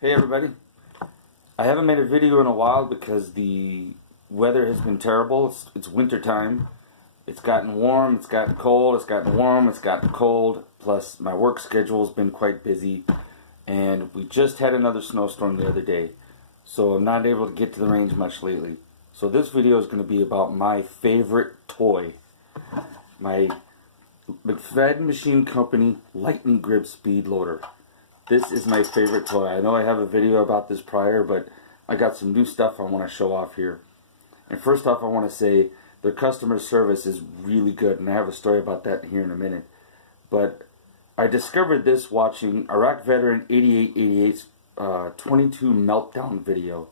Hey everybody, I haven't made a video in a while because the weather has been terrible. It's winter time. It's gotten warm, it's gotten cold, it's gotten warm, it's gotten cold. Plus my work schedule has been quite busy, and we just had another snowstorm the other day, so I'm not able to get to the range much lately. So this video is going to be about my favorite toy, my McFadden Machine Company Lightning Grip Speed Loader. This is my favorite toy. I know I have a video about this prior, but I got some new stuff I want to show off here. And first off, I want to say their customer service is really good, and I have a story about that here in a minute. But I discovered this watching Iraq veteran 8888's 22 meltdown video.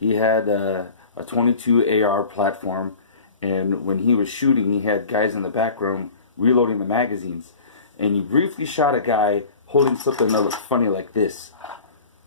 He had a 22 AR platform, and when he was shooting, he had guys in the background reloading the magazines. And he briefly shot a guy holding something that looked funny like this.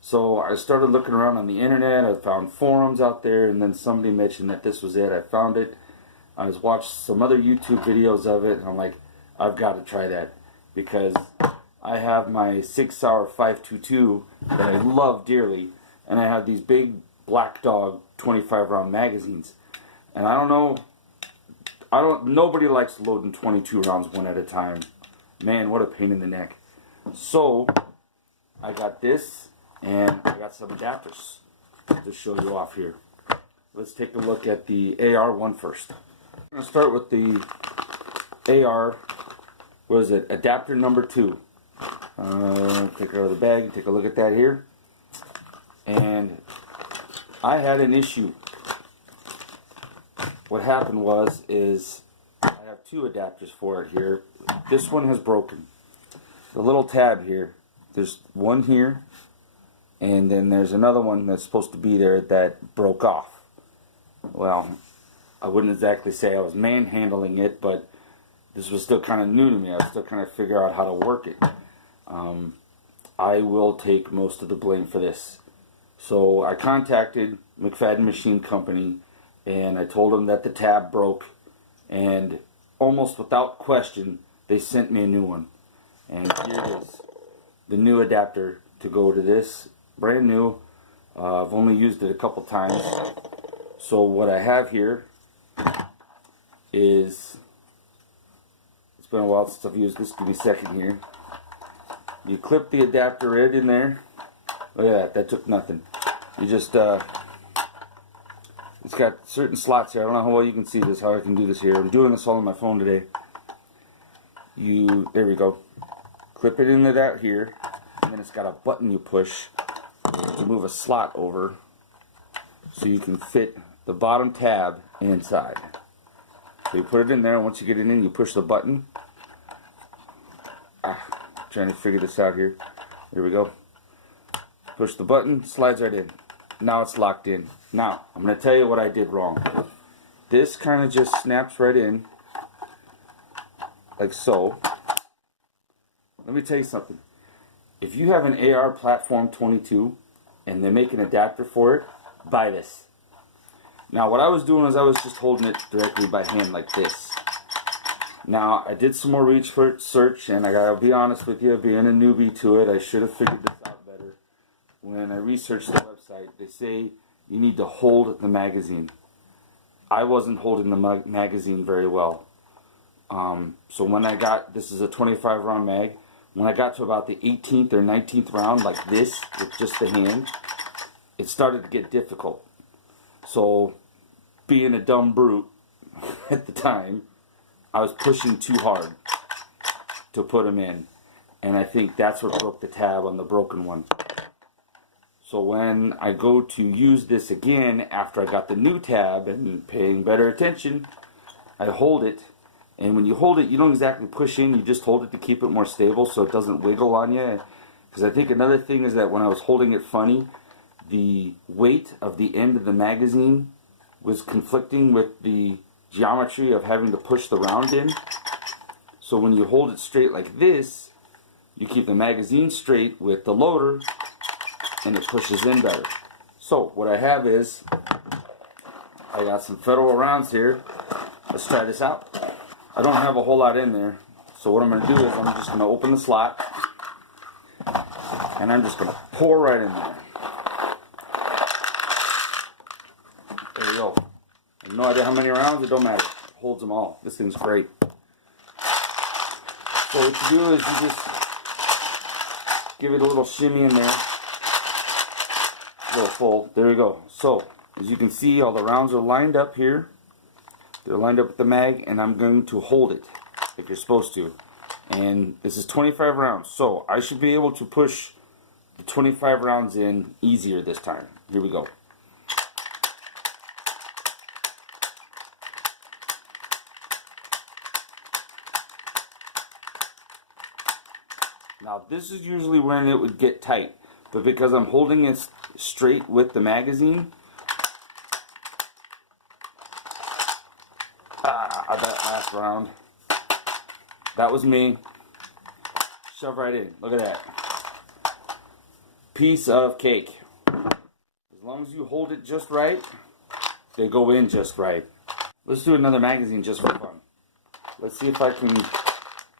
So I started looking around on the internet. I found forums out there, and then somebody mentioned that this was it. I found it. I was watching some other YouTube videos of it, and I'm like, I've got to try that, because I have my 6 Sauer 522 that I love dearly, and I have these big Black Dog 25 round magazines, and I don't know, nobody likes loading 22 rounds one at a time. Man, what a pain in the neck. So I got this, and I got some adapters to show you off here. Let's take a look at the AR one first. I'm going to start with the AR, what is it, adapter number 2. Take it out of the bag, take a look at that here. And I had an issue. What happened is I have 2 adapters for it here. This one has broken. The little tab here, there's one here, and then there's another one that's supposed to be there that broke off. Well, I wouldn't exactly say I was manhandling it, but this was still kind of new to me. I was still kind of figuring out how to work it. I will take most of the blame for this. So I contacted McFadden Machine Company, and I told them that the tab broke, and almost without question, they sent me a new one. And here it is, the new adapter to go to this, brand new. I've only used it a couple times. So what I have here is, it's been a while since I've used this. Give me a second here. You clip the adapter right in there. Look at that, that took nothing. You just, it's got certain slots here. I don't know how well you can see this, how I can do this here. I'm doing this all on my phone today. There we go. Clip it into that here, and then it's got a button you push to move a slot over so you can fit the bottom tab inside. So you put it in there, and once you get it in, you push the button. Trying to figure this out here. There we go. Push the button, slides right in. Now it's locked in. Now, I'm going to tell you what I did wrong. This kind of just snaps right in, like so. Let me tell you something. If you have an AR Platform 22 and they make an adapter for it, buy this. Now what I was doing is I was just holding it directly by hand like this. Now I did some more research, and I gotta be honest with you, being a newbie to it, I should have figured this out better. When I researched the website, they say you need to hold the magazine. I wasn't holding the magazine very well. So when I got, this is a 25 round mag, when I got to about the 18th or 19th round, like this, with just the hand, it started to get difficult. So, being a dumb brute at the time, I was pushing too hard to put them in. And I think that's what broke the tab on the broken one. So when I go to use this again, after I got the new tab and paying better attention, I hold it. And when you hold it, you don't exactly push in, you just hold it to keep it more stable so it doesn't wiggle on you. Because I think another thing is that when I was holding it funny, the weight of the end of the magazine was conflicting with the geometry of having to push the round in. So when you hold it straight like this, you keep the magazine straight with the loader, and it pushes in better. So what I have is, I got some Federal rounds here. Let's try this out. I don't have a whole lot in there, so what I'm going to do is I'm just going to open the slot, And I'm just going to pour right in there. There you go. I have no idea how many rounds, it don't matter. It holds them all. This thing's great. So what you do is you just give it a little shimmy in there. A little full. There you go. So, as you can see, all the rounds are lined up here. They're lined up with the mag, and I'm going to hold it like you're supposed to. And this is 25 rounds. So, I should be able to push the 25 rounds in easier this time. Here we go. Now this is usually when it would get tight, but because I'm holding it straight with the magazine, that last round, that was me. Shove right in. Look at that. Piece of cake. As long as you hold it just right, they go in just right. Let's do another magazine just for fun. Let's see if I can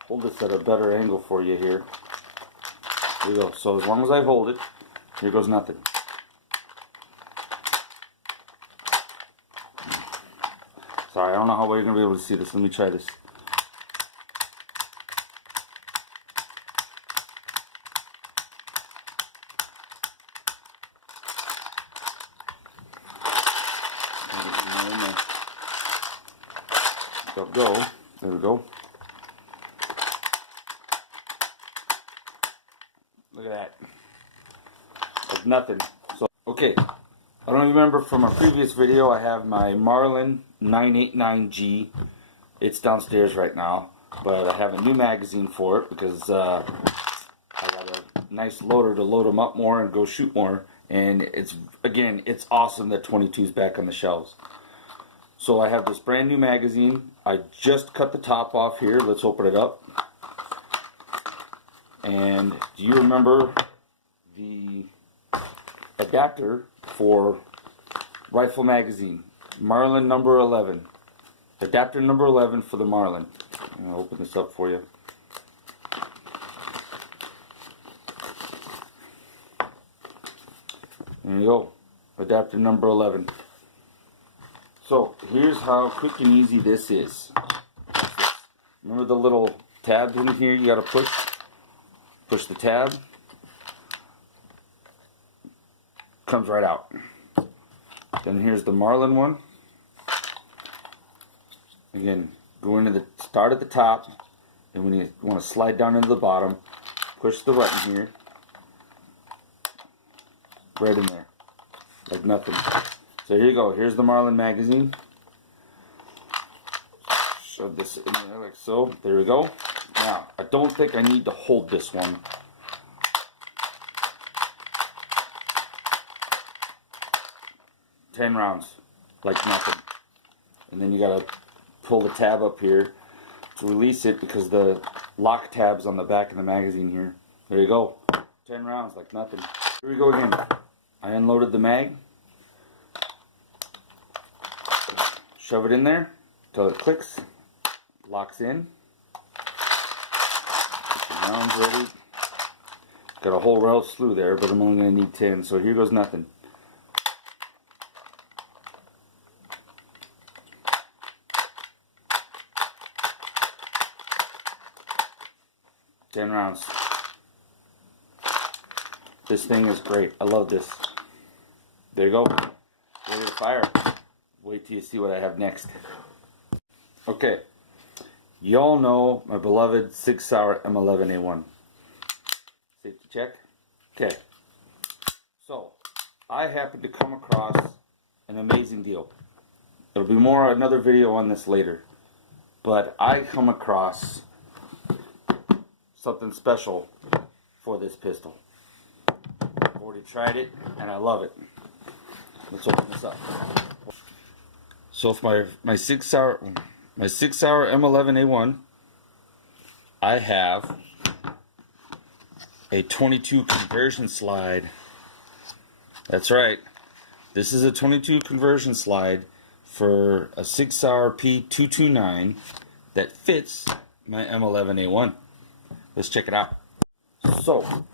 hold this at a better angle for you here. Here we go. So as long as I hold it, here goes nothing. Sorry, I don't know how well you're going to be able to see this. Let me try this. Go. There we go. Look at that. Like nothing. So, okay. I don't remember from a previous video, I have my Marlin 989G. It's downstairs right now, but I have a new magazine for it because I got a nice loader to load them up more and go shoot more. And it's awesome that 22's back on the shelves. So I have this brand new magazine. I just cut the top off here. Let's open it up. And do you remember the adapter for rifle magazine? Marlin number 11. Adapter number 11 for the Marlin. I'll open this up for you. There you go. Adapter number 11. So, here's how quick and easy this is. Remember the little tabs in here you gotta push? Push the tab. Comes right out. Then here's the Marlin one. Again, go into the start at the top, and when you want to slide down into the bottom, push the button here. Right in there. Like nothing. So here you go. Here's the Marlin magazine. Shove this in there like so. There we go. Now, I don't think I need to hold this one. $10 rounds. Like nothing. And then you gotta pull the tab up here to release it because the lock tab's on the back of the magazine here. There you go. 10 rounds like nothing. Here we go again. I unloaded the mag. Shove it in there until it clicks, locks in. Get your rounds ready. Got a whole route slew there, but I'm only going to need 10, so here goes nothing. $10 rounds. This thing is great. I love this. There you go. Ready to fire. Wait till you see what I have next. Okay, y'all know my beloved Sig Sauer M11A1. Safety check. Okay, so I happened to come across an amazing deal. There'll be another video on this later, but I come across something special for this pistol. I've already tried it and I love it. Let's open this up. So for my Sig Sauer M11A1, I have a 22 conversion slide. That's right. This is a 22 conversion slide for a Sig Sauer P229 that fits my M11A1. Let's check it out. So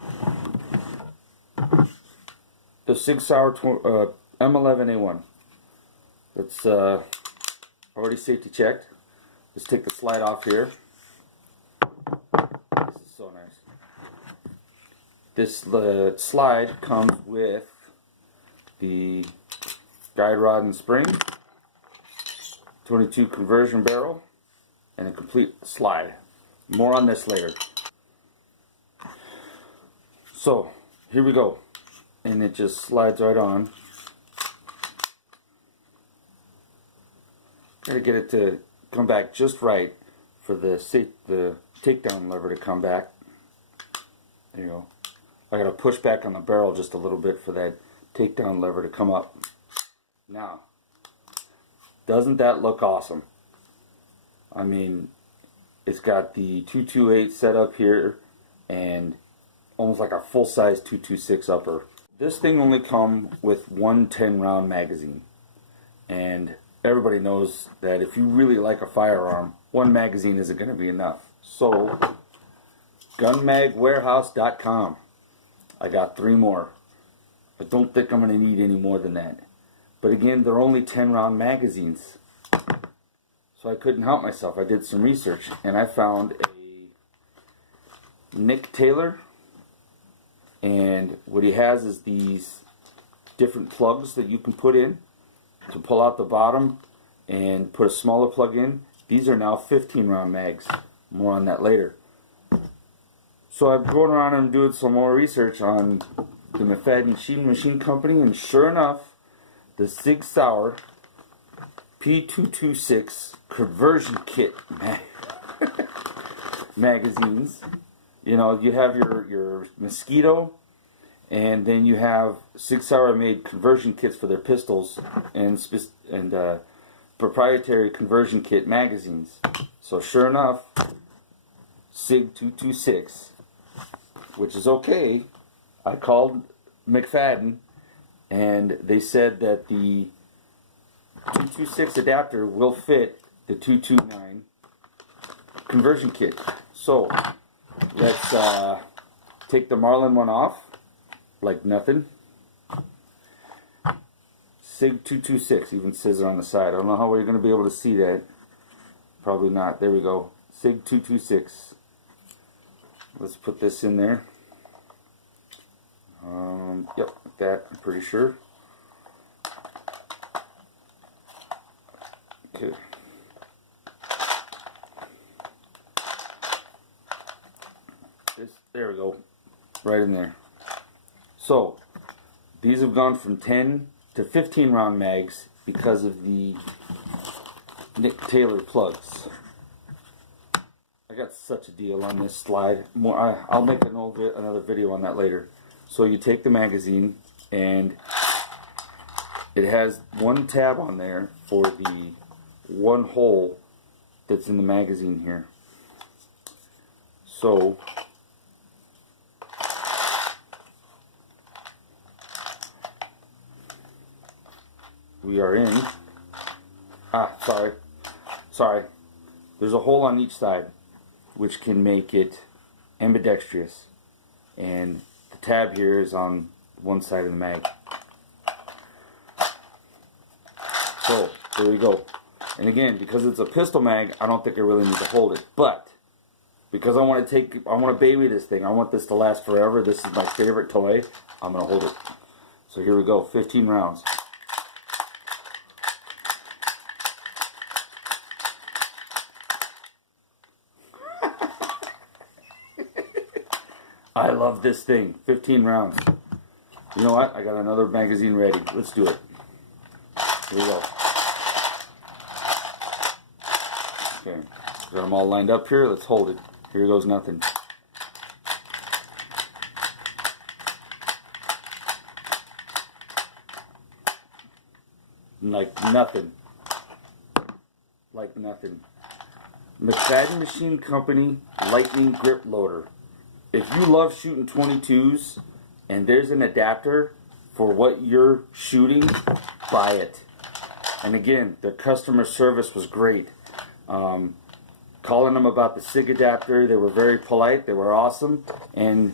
the Sig Sauer M11A1. It's already safety checked. Just take the slide off here. This is so nice. The slide comes with the guide rod and spring, 22 conversion barrel, and a complete slide. More on this later. So here we go, and it just slides right on. Gotta get it to come back just right for the takedown lever to come back. There you go. I gotta push back on the barrel just a little bit for that takedown lever to come up. Now, doesn't that look awesome? I mean, it's got the 228 set up here and almost like a full-size 226 upper. This thing only comes with one 10-round magazine, and everybody knows that if you really like a firearm, one magazine isn't going to be enough. So, gunmagwarehouse.com. I got 3 more. I don't think I'm going to need any more than that. But again, they're only 10-round magazines. So I couldn't help myself. I did some research, and I found a Nick Taylor. And what he has is these different plugs that you can put in to pull out the bottom and put a smaller plug in. These are now 15-round mags. More on that later. So I'm going around and doing some more research on the McFadden Machine Company, and sure enough, the Sig Sauer P226 conversion kit magazines. You know, you have your Mosquito, and then you have Sig Sauer made conversion kits for their pistols and proprietary conversion kit magazines. So sure enough, Sig 226, which is okay. I called McFadden, and they said that the 226 adapter will fit the 229 conversion kit. So let's take the Marlin one off like nothing. Sig 226 even says it on the side. I don't know how we're going to be able to see that. Probably not. There we go. Sig 226. Let's put this in there. Yep, like that, I'm pretty sure. Okay. There we go. Right in there. So, these have gone from 10 to 15 round mags because of the Nick Taylor plugs. I got such a deal on this slide. I'll make another video on that later. So you take the magazine, and it has one tab on there for the one hole that's in the magazine here. So we are in. Sorry. There's a hole on each side, which can make it ambidextrous, and the tab here is on one side of the mag. So there we go. And again, because it's a pistol mag, I don't think I really need to hold it. But because I want to baby this thing. I want this to last forever. This is my favorite toy. I'm gonna hold it. So here we go. 15 rounds. I love this thing. 15 rounds. You know what? I got another magazine ready. Let's do it. Here we go. Okay. Got them all lined up here. Let's hold it. Here goes nothing. Like nothing. Like nothing. McFadden Machine Company Lightning Grip Loader. If you love shooting 22s and there's an adapter for what you're shooting, buy it. And again, their customer service was great. Calling them about the SIG adapter, they were very polite, they were awesome. And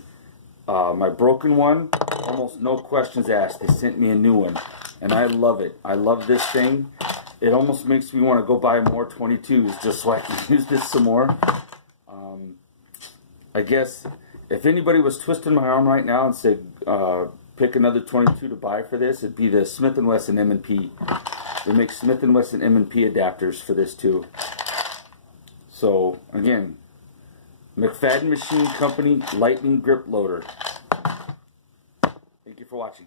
my broken one, almost no questions asked. They sent me a new one, and I love it. I love this thing. It almost makes me want to go buy more 22s just so I can use this some more. I guess if anybody was twisting my arm right now and said pick another 22 to buy for this, it'd be the Smith & Wesson M&P. They make Smith & Wesson M&P adapters for this too. So again, McFadden Machine Company Lightning Grip Loader. Thank you for watching.